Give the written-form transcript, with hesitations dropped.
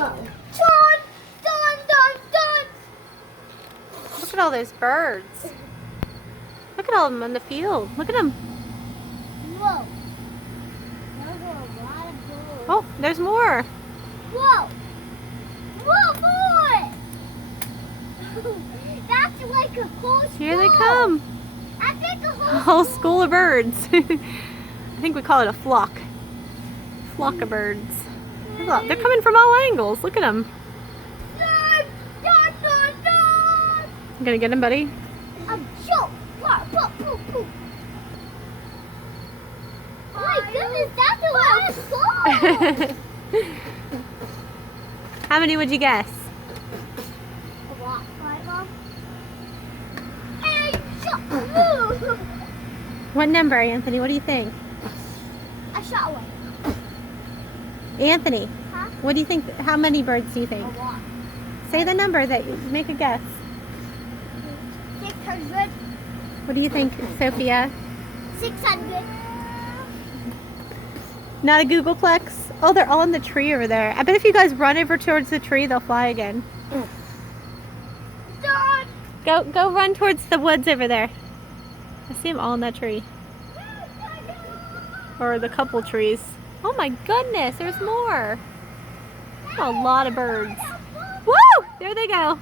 Dun, dun, dun, dun. Look at all those birds. Look at all of them in the field. Look at them. Whoa. Those are a lot of birds. Oh, there's more. Whoa. Whoa, boy. That's like a whole school. Here they come. I think a A whole whole school of birds. I think we call it a flock. Flock of birds. Look, they're coming from all angles. Look at them. Dun, dun, dun, dun. You gonna get them, buddy? Shoot. Poo. Oh my goodness, that's a lot of balls. How many would you guess? A lot, right, Mom? Hey, shoot. What number, Anthony? What do you think? I shot one. Anthony, Huh? what do you think? How many birds do you think? A lot. Say the number that make a guess. 600. What do you think, Sophia? 600. Not a Googleplex? Oh, they're all in the tree over there. I bet if you guys run over towards the tree, they'll fly again. Dun. Go run towards the woods over there. I see them all in that tree. Or the couple trees. Oh my goodness, there's more. A lot of birds. Woo! There they go.